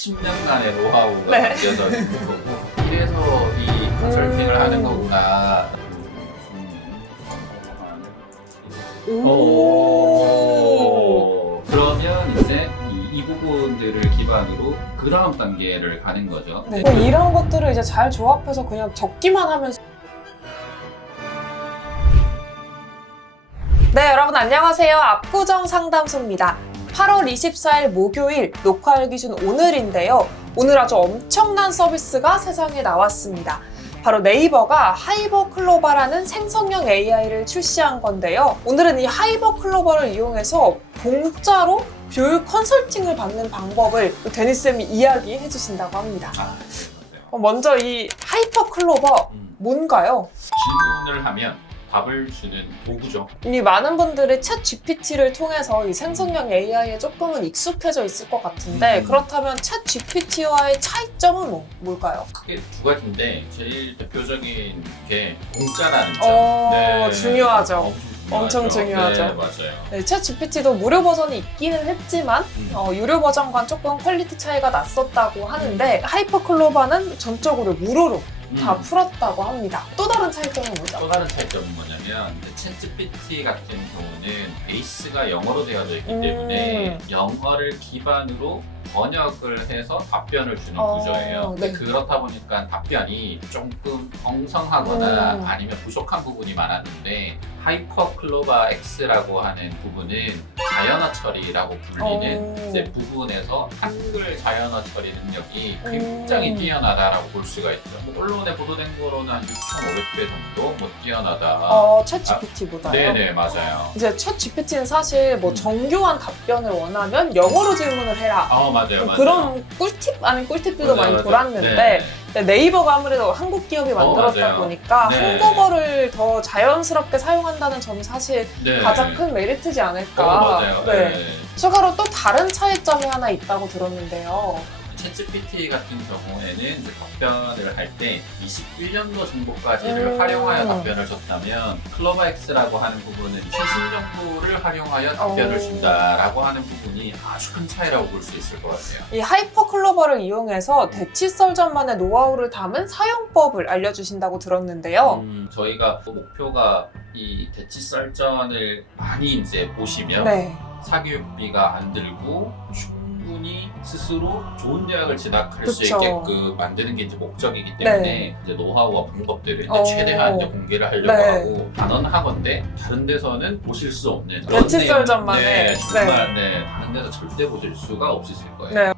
10년간의 노하우가 네. 담겨져 있는 거고, 이래서 이 컨설팅을 하는 거구나. 그러면 이제 이 부분들을 기반으로 그 다음 단계를 가는 거죠. 네. 이런 것들을 이제 잘 조합해서 그냥 적기만 하면. 네, 여러분 안녕하세요. 압구정 상담소입니다. 8월 24일 목요일 녹화일 기준 오늘인데요. 오늘 아주 엄청난 서비스가 세상에 나왔습니다. 바로 네이버가 하이버클로바라는 생성형 AI를 출시한 건데요. 오늘은 이 하이버클로바를 이용해서 공짜로 교육 컨설팅을 받는 방법을 데니쌤이 이야기해 주신다고 합니다. 먼저 이 하이퍼클로버 뭔가요? 질문을 하면 답을 주는 도구죠. 이미 많은 분들이 챗 GPT를 통해서 이 생성형 AI에 조금은 익숙해져 있을 것 같은데 그렇다면 챗 GPT와의 차이점은 뭘까요? 크게 두 가지인데 제일 대표적인 게 공짜라는 점. 중요하죠. 엄청 중요하죠. 네, 맞아요. 네, 챗 GPT도 무료 버전이 있기는 했지만 유료 버전과 조금 퀄리티 차이가 났었다고 하는데 하이퍼클로바는 전적으로 무료로 다 풀었다고 합니다. 또 다른 차이점은 뭐죠? 또 다른 차이점은 뭐냐면 챗 GPT 같은 경우는 베이스가 영어로 되어져 있기 때문에 영어를 기반으로 번역을 해서 답변을 주는 구조예요. 네. 그렇다 보니까 답변이 조금 엉성하거나 아니면 부족한 부분이 많았는데 하이퍼클로바 X라고 하는 부분은 자연어 처리라고 불리는 이제 부분에서 한글 자연어 처리 능력이 굉장히 뛰어나다라고 볼 수가 있죠. 언론에 보도된 거로는 한 6,500배 정도 뭐 뛰어나다. 챗 GPT보다요? 네네, 맞아요. 이제 챗 GPT는 사실 뭐 정교한 답변을 원하면 영어로 질문을 해라. 맞아요. 그런 꿀팁 아닌 꿀팁들도 많이 맞아요. 돌았는데 네이버가 아무래도 한국 기업이 만들었다 맞아요. 보니까 네. 한국어를 더 자연스럽게 사용한다는 점이 사실 네. 가장 큰 메리트지 않을까. 맞아요. 네. 네. 추가로 또 다른 차이점이 하나 있다고 들었는데요. 챗GPT 같은 경우에는 이제 답변을 할 때 21년도 정보까지를 활용하여 답변을 줬다면 클로바 X라고 하는 부분은 최신 정보를 활용하여 답변을 준다라고 하는 부분이 아주 큰 차이라고 볼 수 있을 것 같아요. 이 하이퍼클로버를 이용해서 대치설전만의 노하우를 담은 사용법을 알려주신다고 들었는데요. 저희가 목표가 이 대치설전을 많이 이제 보시면 네. 사교육비가 안 들고 충분히 스스로 좋은 대학을 진학할 수 그쵸. 있게끔 만드는 게 이제 목적이기 때문에 네. 이제 노하우와 방법들을 이제 최대한 이제 공개를 하려고 네. 하고 단언하건대 다른 데서는 보실 수 없는 그런 대치설전만의. 네, 정말 다른 데서 절대 보실 수가 없으실 거예요. 네.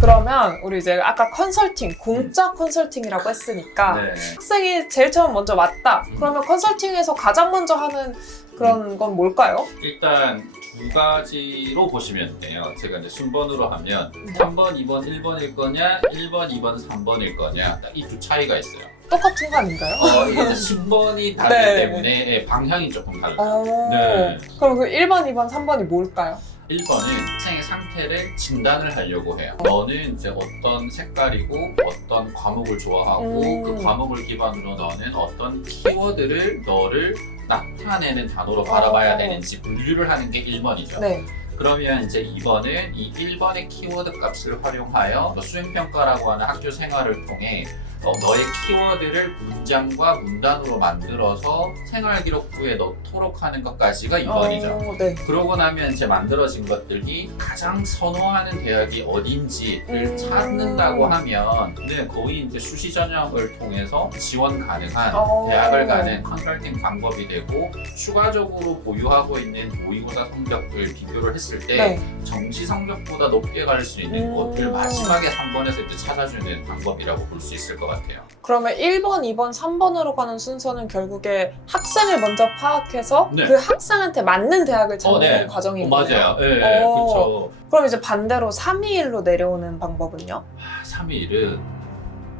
그러면 우리 이제 아까 컨설팅, 공짜 컨설팅이라고 했으니까 네. 학생이 제일 처음 먼저 왔다. 그러면 컨설팅에서 가장 먼저 하는 그런 건 뭘까요? 일단 두 가지로 보시면 돼요. 제가 이제 순번으로 하면 3번, 2번, 1번일 거냐, 1번, 2번, 3번일 거냐, 딱 이 두 차이가 있어요. 똑같은 거 아닌가요? 이게 순번이 다르기 네. 때문에 방향이 조금 달라요. 네. 그럼 그 1번, 2번, 3번이 뭘까요? 1번은 학생의 상태를 진단을 하려고 해요. 너는 이제 어떤 색깔이고 어떤 과목을 좋아하고 그 과목을 기반으로 너는 어떤 키워드를 너를 나타내는 단어로 바라봐야 되는지 분류를 하는 게 1번이죠. 네. 그러면 이제 2번은 이 1번의 키워드 값을 활용하여 수행평가라고 하는 학교 생활을 통해 너의 키워드를 문장과 문단으로 만들어서 생활기록부에 넣도록 하는 것까지가 2번이죠. 네. 그러고 나면 이제 만들어진 것들이 가장 선호하는 대학이 어딘지를 찾는다고 하면 거의 이제 수시 전형을 통해서 지원 가능한 대학을 가는 컨설팅 방법이 되고 추가적으로 보유하고 있는 모의고사 성적을 비교를 했을 때 정시 성적보다 높게 갈 수 있는 곳을 마지막에 3번에서 이제 찾아주는 방법이라고 볼 수 있을 것 같아요. 그러면 1번, 2번, 3번으로 가는 순서는 결국에 학생을 먼저 파악해서 네. 그 학생한테 맞는 대학을 찾는 과정인 거예요? 맞아요. 네, 그렇죠. 그럼 이제 반대로 321로 내려오는 방법은요? 3일은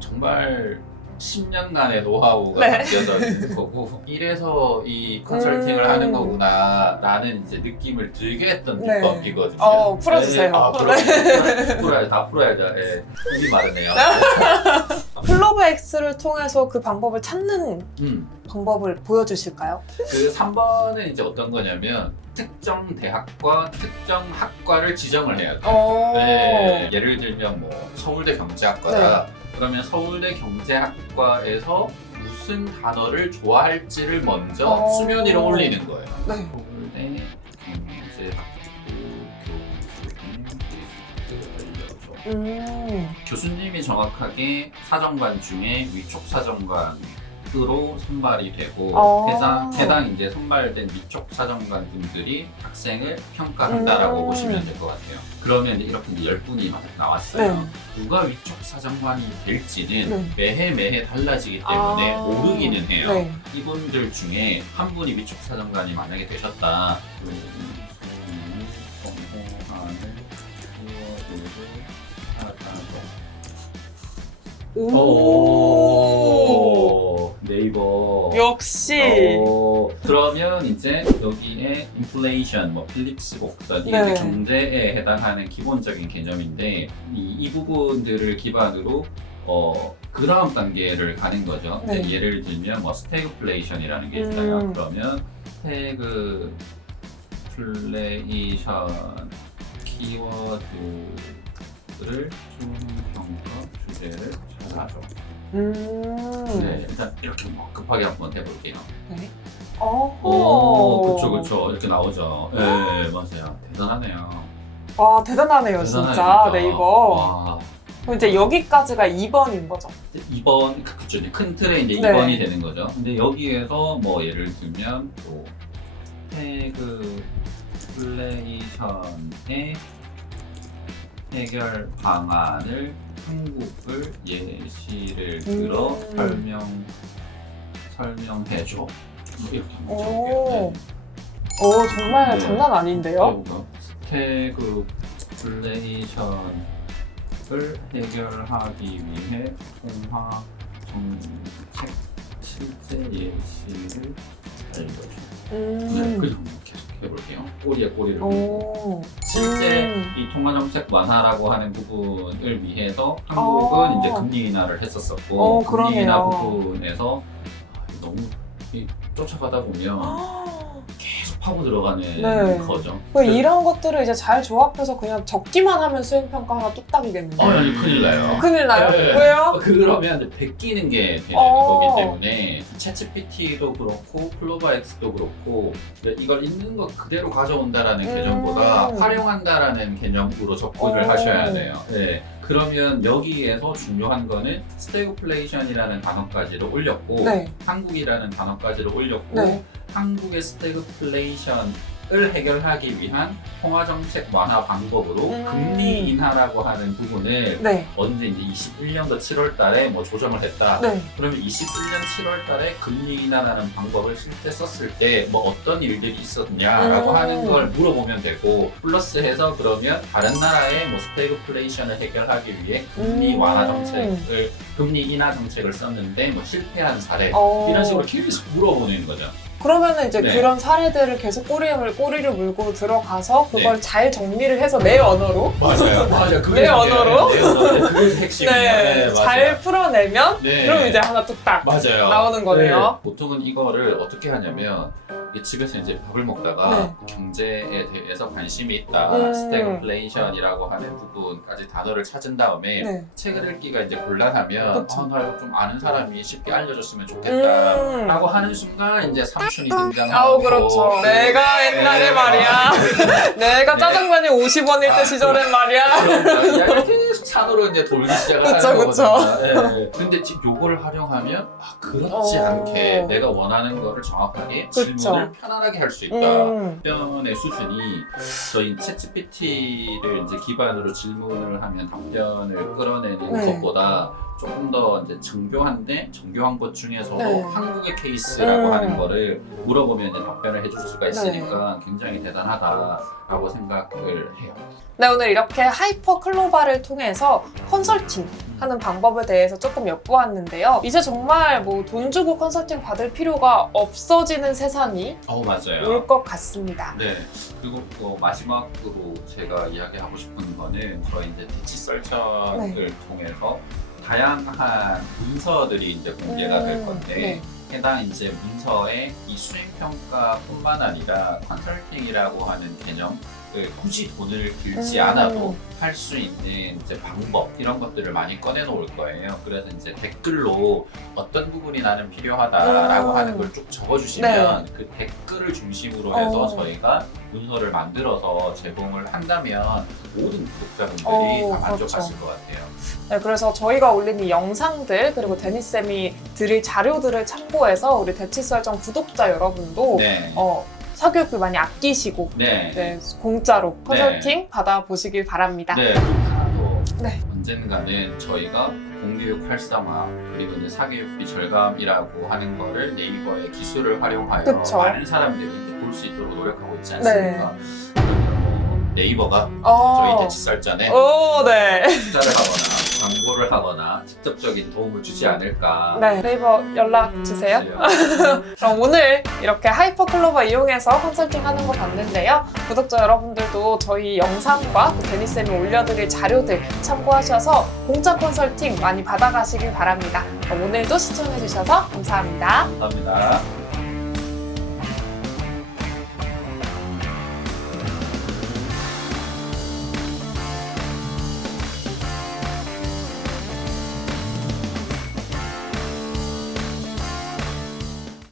정말 10년간의 노하우가 담겨져 있는 거고 이래서 이 컨설팅을 하는 거구나 라는 이제 느낌을 들게 했던 비법이거든요. 풀어주세요. 다 풀어야죠. 입이 마르네요. 클로버 X를 통해서 그 방법을 찾는 방법을 보여주실까요? 그 3번은 이제 어떤 거냐면 특정 대학과 특정 학과를 지정을 해야 돼요. 네, 예를 들면 뭐 서울대 경제학과다. 그러면 서울대 경제학과에서 무슨 단어를 좋아할지를 먼저 수면 위로 올리는 거예요. 네. 서울대 경제학부 교수님 리스트 알려줘. 교수님이 정확하게 사정관 중에 위촉 사정관으로 선발이 되고 해당 이제 선발된 위촉 사정관 분들이 학생을 평가한다라고 보시면 될 것 같아요. 그러면 이렇게 10분이 나왔어요. 네. 누가 위촉 사정관이 될지는 네. 매해 달라지기 때문에 모르기는 해요. 네. 이분들 중에 한 분이 위촉 사정관이 만약에 되셨다. 오, 네이버. 역시. 그러면 이제 여기에 인플레이션, 뭐 필립스 곡선 이게 네. 경제에 해당하는 기본적인 개념인데 이 부분들을 기반으로 그 다음 단계를 가는 거죠. 네. 예를 들면 뭐 스태그플레이션이라는 게 있어요. 그러면 스태그플레이션 키워드를 수능평가 주제를 찾아줘. 네, 일단 이렇게 뭐 급하게 한번 해볼게요. 네. 그쵸. 이렇게 나오죠. 네, 맞아요. 대단하네요. 와, 대단하네요, 진짜 네이버. 와. 그럼 이제 여기까지가 2번인 거죠? 2번, 그쵸. 이제 큰 틀에 이제 네. 2번이 되는 거죠. 근데 여기에서 뭐 예를 들면 또 스태그플레이션의 해결 방안을 한국을 예시를 들어 설명해줘. 뭐 이렇게 한번 적을게요. 오, 정말 네. 장난 아닌데요? 스태그플레이션을 해결하기 위해 통화 정책 실제 예시를 알려줘. 네, 그래서 계속 해볼게요. 꼬리에 꼬리를 물고. 실제 이 통화정책 완화라고 하는 부분을 위해서 한국은 이제 금리 인하를 했었었고 금리 인하 부분에서 너무 쫓아가다 보면 계속 파고 들어가는 거죠. 이런 것들을 이제 잘 조합해서 그냥 적기만 하면 수행평가 하나 뚝딱이겠네요. 아니 큰일 나요. 큰일 나요? 네. 왜요? 그러면 이제 베끼는 게 되는 거기 때문에 챗GPT도 그렇고 클로버X도 그렇고 이걸 있는 것 그대로 가져온다라는 개념보다 활용한다라는 개념으로 접근을 하셔야 돼요. 네. 그러면 여기에서 중요한 거는 스태그플레이션이라는 단어까지를 올렸고 한국이라는 단어까지를 올렸고 한국의 스태그플레이션을 해결하기 위한 통화정책 완화 방법으로 금리 인하라고 하는 부분을 언제 이제 21년도 7월 달에 뭐 조정을 했다. 그러면 21년 7월 달에 금리 인하라는 방법을 실제 썼을 때 뭐 어떤 일들이 있었냐라고 하는 걸 물어보면 되고 플러스해서 그러면 다른 나라의 뭐 스태그플레이션을 해결하기 위해 금리 완화 정책을 금리 인하 정책을 썼는데 뭐 실패한 사례 이런 식으로 계속 물어보는 거죠. 그러면 이제 그런 사례들을 계속 꼬리를 물고 들어가서 그걸 잘 정리를 해서 내 언어로 맞아요. 내 언어로 그게 핵심이에요. 잘 풀어내면 그럼 이제 하나 뚝딱 나오는 거네요. 보통은 이거를 어떻게 하냐면 집에서 이제 밥을 먹다가 경제에 대해서 관심이 있다, 스태그플레이션이라고 하는 부분까지 단어를 찾은 다음에 책을 읽기가 이제 곤란하면 나 이거 좀 아는 사람이 쉽게 알려줬으면 좋겠다 라고 하는 순간 이제 삼촌이 등장하고 그렇죠. 내가 옛날에 말이야 내가 짜장면이 50원일 때 시절엔 말이야 이렇게 산으로 이제 돌기 시작하는 거거든요. 근데 요거를 활용하면 그렇지 않게 내가 원하는 거를 정확하게 질문을 편안하게 할 수 있다. 답변의 수준이 저희 챗GPT를 이제 기반으로 질문을 하면 답변을 끌어내는 것보다 조금 더 이제 정교한 것 중에서도 한국의 케이스라고 하는 거를 물어보면 이제 답변을 해줄 수가 있으니까 굉장히 대단하다라고 생각을 해요. 네, 오늘 이렇게 하이퍼 클로바를 통해서 컨설팅 하는 방법에 대해서 조금 엿보았는데요. 이제 정말 뭐 돈 주고 컨설팅 받을 필요가 없어지는 세상이 맞아요. 올 것 같습니다. 네. 그리고 또 마지막으로 제가 이야기하고 싶은 거는 저희 이제 디지털처를 통해서 다양한 문서들이 이제 공개가 될 건데 네. 해당 이제 문서에 이 수행평가뿐만 아니라 컨설팅이라고 하는 개념, 굳이 돈을 들지 않아도 할 수 있는 이제 방법 이런 것들을 많이 꺼내 놓을 거예요. 그래서 이제 댓글로 어떤 부분이 나는 필요하다라고 하는 걸 쭉 적어주시면 그 댓글을 중심으로 해서 저희가 문서를 만들어서 제공을 한다면 모든 구독자분들이 다 만족하실 것 같아요. 네, 그래서 저희가 올린 이 영상들 그리고 데니쌤이 드릴 자료들을 참고해서 우리 대치설정 구독자 여러분도 네. 사교육비 많이 아끼시고 네. 네, 공짜로 컨설팅 받아보시길 바랍니다. 네. 하나 더. 네. 언젠가는 저희가 공교육 활성화 그리고 이제 사교육비 절감이라고 하는 거를 네이버의 기술을 활용하여 그쵸. 많은 사람들이 볼 수 있도록 노력하고 있지 않습니까? 네이버가 저희 대치설전에 오, 네. 투자를 하거나 광고를 하거나 직접적인 도움을 주지 않을까. 네, 네이버 연락 주세요. 그럼 오늘 이렇게 하이퍼클로버 이용해서 컨설팅 하는 거 봤는데요. 구독자 여러분들도 저희 영상과 또 데니쌤이 올려드릴 자료들 참고하셔서 공짜 컨설팅 많이 받아가시길 바랍니다. 그럼 오늘도 시청해주셔서 감사합니다. 감사합니다.